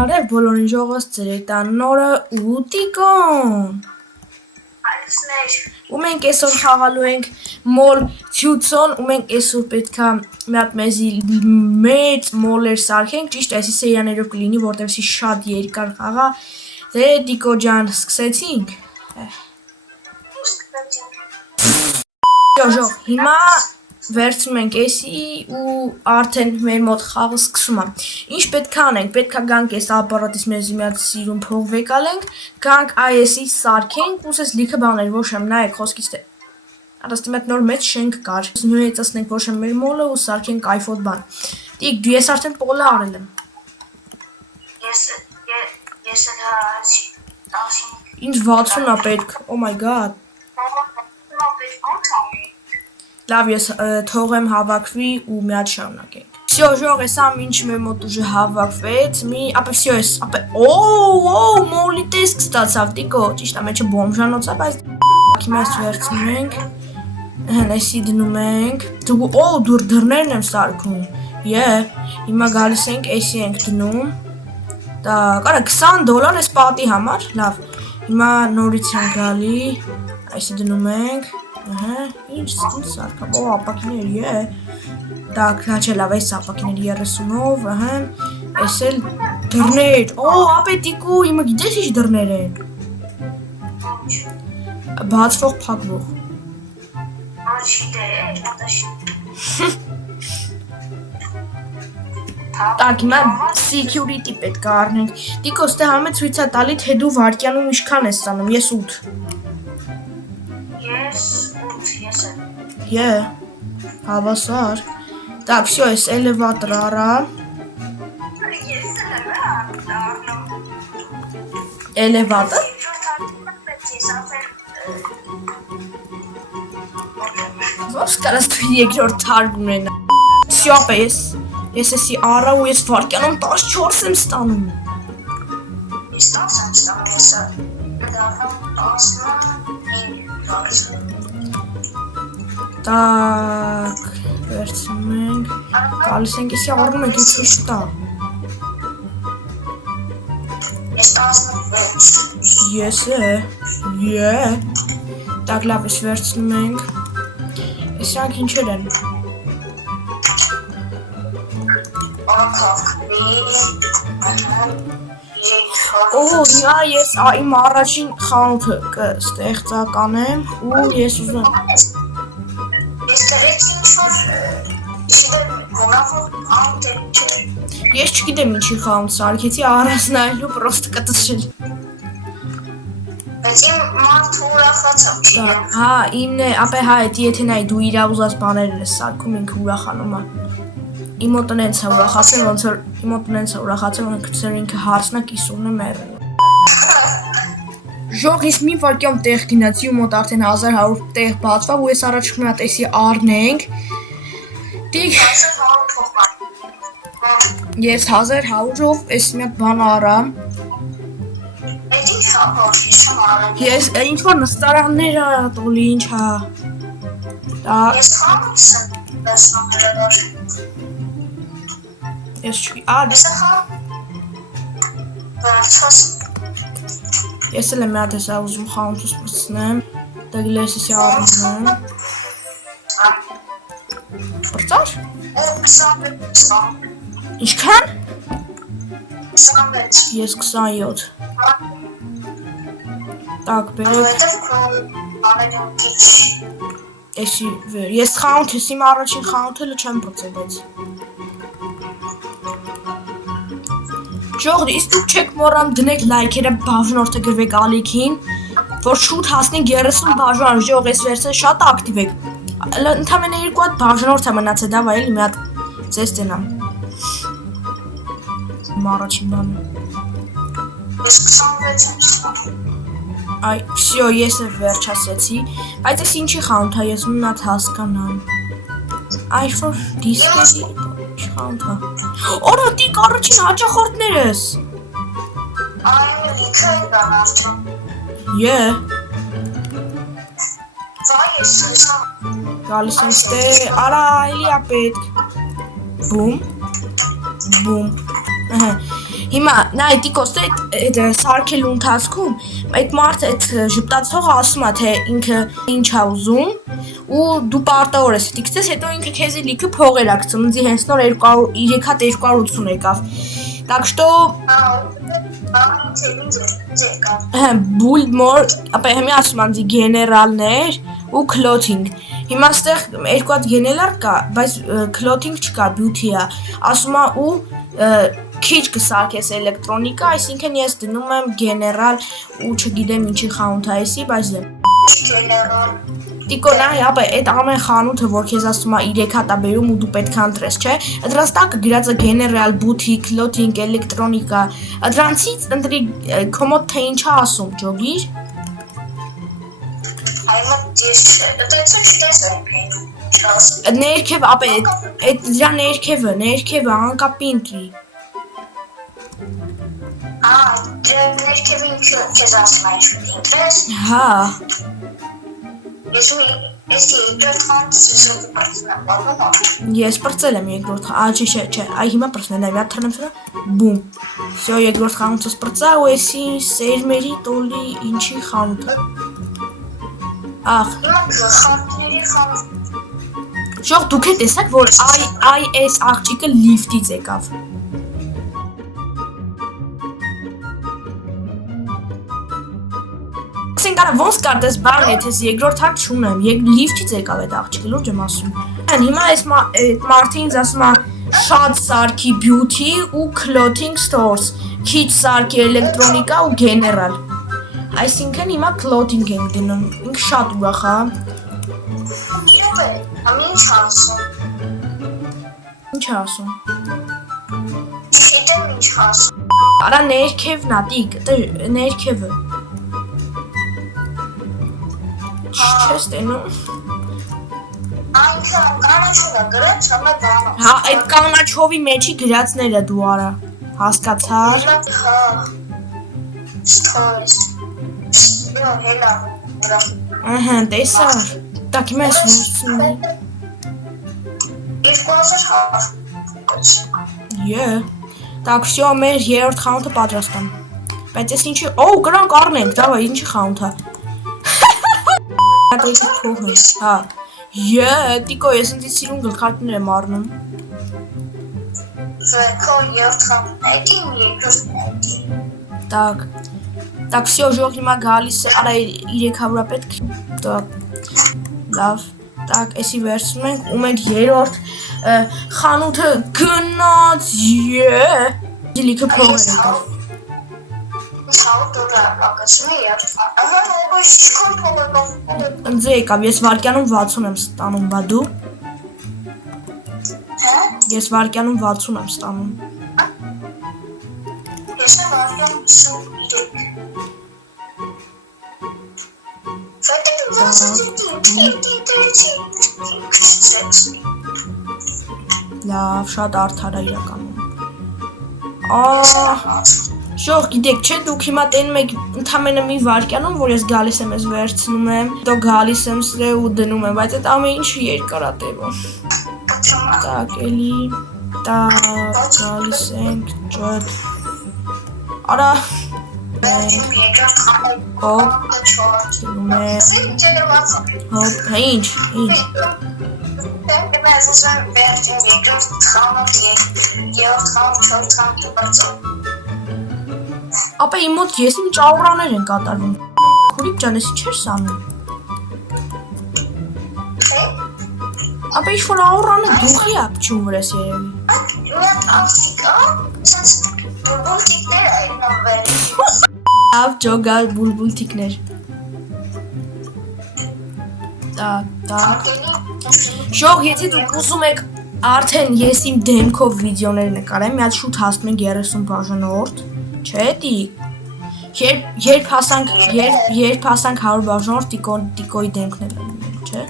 Բարև բոլորին ժողովրդի տանորը ու Տիկոն։ Ու մենք այսօր խաղալու ենք մոլ Fusion, ու մենք այսօր պետքա մի հատ մեզի մեծ մոլեր սարքենք, ճիշտ այսի սերիաներով կլինի, որտեղսի շատ երկար խաղա։ Դե Տիկո ջան, սկսեցինք։ Ժո, հիմա վերցնում ենք էսի ու արդեն մեր մոտ խաղը սկսում է։ Ինչ պետք է անենք, պետք է գանք այս ապարատից մեզ մի հատ սիրուն փող վեկալենք, գանք IS-ի սարքենք, ուսես լիքը բաներ, ոչ եմ նայեք խոսքից թե Արաստի մետ նոր մեծ շենք կար։ Նույնեցնենք ոչ եմ մեր մոլը ու սարքենք iPhone բան։ Տիկ, դու ես արդեն պոլը արել եմ։ Ես Ինչ 60 է պետք, oh my god։ Լավ, ես թողեմ հավաքվի ու մի հատ շարունակենք։ Всё, ժող, ես ամ ինչ մեր մոտ ուժը հավաքվեց, ապա всё ես, ապա մոլի տեսք ստացավ, Տիկո, ճիշտ է, մեջը բոմժանոց է, բայց հիմա ես վերցնում ենք, հենեսի դնում ենք, դու դռներն եմ սարքում, հիմա գալիս ենք, էսի ենք դնում, կարա $20 ես պատի համար, լավ, հիմա նորից են գալի, այսի դնում ենք, ինչ սարքամ, ապակիներ, հաչ է լավ, այս ապակիներ 30-ով, այս էլ դռներ, ապե Տիկո, հիմա գիտես ինչ դռներ են, բացվող փակվող, տակ հիմա security պետք է առնենք, Տիկո ստե համե ցույց է տալի, թե դու վարկյանում ինչքան ես ստանում, ես 8 հավասար, так, всё, ես էլևատոր արա, էլևատոր, ոնց կարաս դու երկրորդ թարգ ունենա, всё, ապա ես եսի արա ու ես վարկյանում 14 եմ ստանում, ես 10 եմ ստանում, եսը Так, վերցնում ենք, գալիս ենք, եսի առնում ենք, ինչ շտա։ Ես 16։ Ես Так, լավ, ես վերցնում ենք, եսիանք ինչեր են։ Ես իմ առաջին խանութը կստեղծականեմ ու ես ուզում Ես դրեց Ես չգիտեմ ինչի խանութ սարքեցի առանձնայլու պրոստը կտցրել Բայց իմ մարդը ուրախացավ չգիտեմ իմն է, ապե էդ եթե նայ դու իրա ուզած բաներն ես սարքում ինքը ուրախանում է Իմ մոտ նենց է ուրախացել, ոնց որ ինքը հարցնա կիսումն է մեռել Ժող ես մի վարկյամ տեղ գնացի ու մոտ արդեն 1100 տեղ բացվավ ու ես առաջ մի հատ էսի առնենք Տիկ Ես 1100-ով էս մի հատ բան առամ Ես ինչ-որ նստարաններ տոլի ինչ հա Ես խանութս եմ վերցնում Ես չգի Ես էլ եմ միատ ես ուզում խանութս պրծնեմ Դագիլ ես եսի առնում եմ Պրծար? 26 Ինչքան? 26 Ես 27 Так, բերեք Եսի վեր Ես խանութ ես իմ առաջին խանութ էլը չեմ պրծել բայց Ժող, իսկ դուք չեք մոռամ դնեք լայքերը բաժանորդը գրվեք ալիքին, որ շուտ հասնենք 30 բաժանորդ, ժող, ես վերցրել շատ ակտիվ եք, ընդամենը 2 հատ բաժանորդ է մնացել, դավա էլի մի հատ ձեզ տենամ, իմ առաջին բանը, Ես 26 եմ ստանում, այ, всё, ես է վերջասեցի, բայց ես ինչի խանութ է, ես մի հատ հասկանամ, iPhone դիսկերի, Խանութա Օրա Տիկ առաջին հաճախորդներ ես Այո լիքը բան արդեն Վայ ես հեսամ Գալիս եմ ստե Արա էլի է պետք Բում Հիմա նայ Տիկոս այդ սարքելու ընթացքում այդ մարդը այդ ժպտացողը ասում է թե ինքը ինչ է ուզում ու դու պարտավոր ես դիքցես, հետո ինքը քեզի լիքը փողեր ակցում, ինձ հենց նոր 3280 եկավ։ Так что Bulmor, ապա հիմա ասում անձի գեներալներ ու clothing։ Հիմա այստեղ երկու հատ գեներալ կա, բայց clothing չկա, beauty է։ Ասում է ու քիչ կսարքես էլեկտրոնիկա, այսինքն ես դնում եմ գեներալ ու չգիտեմ ինչի խանութ է էսի, բայց Գեներալ Տիկո նայ, ապա այդ ամեն խանութը, որ քեզ ասում է 3 հատ է բերում ու դու պետք է ընտրես, չէ՞։ Դրանց տակը գրած է general, boutique, clothing, էլեկտրոնիկա։ Դրանցից ընտրի կոմոդ թե ինչ է ասում, ջոգիր։ Այո, ես չտեսեմ։ Ներքև, ապա այդ դրա ներքևը անկապի ընտրի։ Ներքևին քեզ ասում է ինչ Հա։ Ես երկրորդ խանութը պրծնեմ, Ես պրծել եմ երկրորդ չէ, այ հիմա պրծնել եմ, հատ թռնեմ սրա, բում։ Всё, երկրորդ խանութս պրծա ու էսի սերմերի տոլի ինչի խանութը։ Ախ, խանութների խանութ Ժող դուք է տեսաք, որ այս աղջիկը լիֆտից եկավ։ Սենկարը ոնց կարդես բան եթե երկրորդ հատ չունեմ, լիֆտից եկավ այդ աղջիկը, լուրջ եմ ասում։ Հիմա այս մարդը ինձ ասում է շատ սարքի beauty ու clothing stores, քիչ սարքի էլեկտրոնիկա ու general։ Այսինքն հիմա clothing ենք դնում, ինքը շատ ուրախ է։ Ինչ ասում։ Ինչ է ասում։ Չգիտեմ ինչ ասում։ Արա ներքևն է, տիկ, ներքևը։ Չես տենում։ Այնքան կանաչովը գրած համը բանը։ Հա, այդ կանաչովի մեջի գրածները դու արա, հասկացար։ Հա։ Stories։ Հելա։ Ահա, տեսար։ Так, հիմա ես ուսում եմ։ 2000 Так, всё, մեր երրորդ խանութը պատրաստ է։ Բայց ես ինչի, կրանք առնենք, դավայ, ինչի խանութ է։ Հա։ Տիկո, ես ինձ սիրուն գլխարկներ եմ առնում։ Так, всё, ժող հիմա գալիս է, արա 300-ը պետք։ Լավ։ Так, էսի վերցնում ենք ու մեր երրորդ խանութը գնաց լիքը փողեր եկավ։ Ընձե եկավ, ես վարկյանում 60 եմ ստանում, բա դու։ Ես վարկյանում 60 եմ ստանում։ Ես վարկյանում 53 Լավ, շատ արդար է իրականում։ Ժող, գիտեք, չէ, դուք հիմա տենում եք ընդամենը մի վարկյանում, որ ես գալիս եմ, ես վերցնում եմ, հետո գալիս եմ սրե ու դնում եմ, բայց այդ ամեն ինչը երկար է տևում։ Так, էլի, գալիս ենք, ջոտ։ Արա, հոպ, դնում եմ, հոպ, ինչ։ Ապա իմ մոտ ես իմ ճաուրաներ են կատարվում։ Քուրիկ ջան, ես ինչ ես անում։ Ապա ինչ-որ աուրանը դուխի է փչում վրես երևի։ Լավ, ջոգալ բուլբուլտիկներ։ Так. Ժող, եթե դուք ուզում եք արդեն ես իմ դեմքով վիդեոներ նկարեմ, մի հատ շուտ հասնում ենք 30 բաժանորդ, չէ՞ տիկ։ Երբ հասանք 100 բաժանորդ տիկոյի դեմքն է լինել, չէ՞։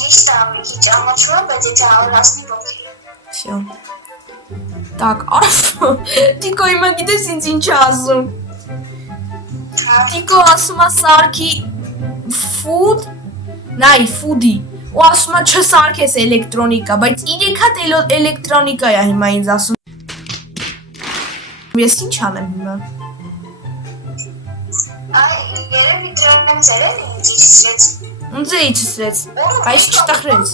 Ճիշտ է, մի քիչ ամաչում է, բայց եթե 100 հասնի ոգի։ Всё. Так, ասում, տիկո հիմա գիտես ինձ ինչ ասում։ Տիկո ասում է սարքի food, նայ, food-ի, ու ասում է չսարքես էլեկտրոնիկա, բայց 3 հատ էլեկտրոնիկա է հիմա ինձ ասում։ Ես ինչ անեմ հիմա։ Այ երևի դրանց ծերել ինձ իջեցրեց։ Ինձ է իջեցրեց։ Այս չտխրեց։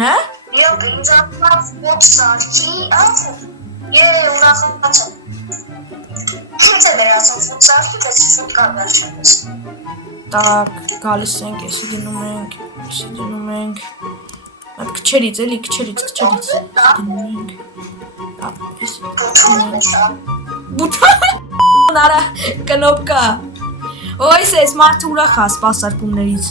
Հա։ Եվ ինձ ապա ոչ սարքի, ուրախացա։ Ինձ է վերացում ոչ սարքի, բայց ոչ կա վերջապես։ Так, գալիս ենք, էսի դնում ենք։ Այդ քչերից էլի, քչերից։ Դնում ենք։ Բութա։ Նարա կնոպկա։ Ոյս էս մարդը ուրախ է սպասարկումներից։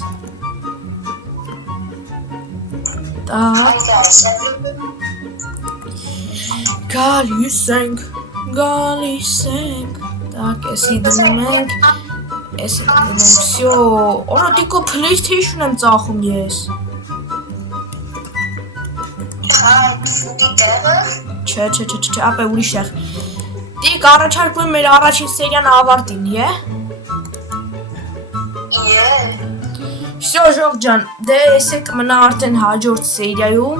Так, գալիս ենք։ Так, էսի դնում ենք։ Всё, օրա դիկո PlayStation եմ ծախում ես։ Այդ ֆուտի տեղը։ Չէ, ապա ուրիշ տեղ։ Դիկ առաջարկում եմ մեր առաջին սերիան ավարտին, է։ Всё, ժող ջան, դե էսեք մնա արդեն հաջորդ սերիայում։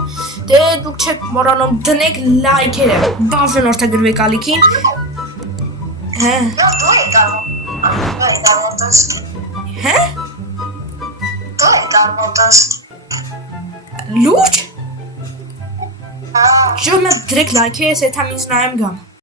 Դե դուք չեք մոռանում դնեք լայքերը։ Բաժան որդեգրվեք ալիքին։ Հա։ Դու եք կարողանաս։ Հա։ Դու եք կարողանաս։ Լուրջ։ Հա։ Ջոմը դրեք լայքերը, ես հետ համից նայեմ գամ։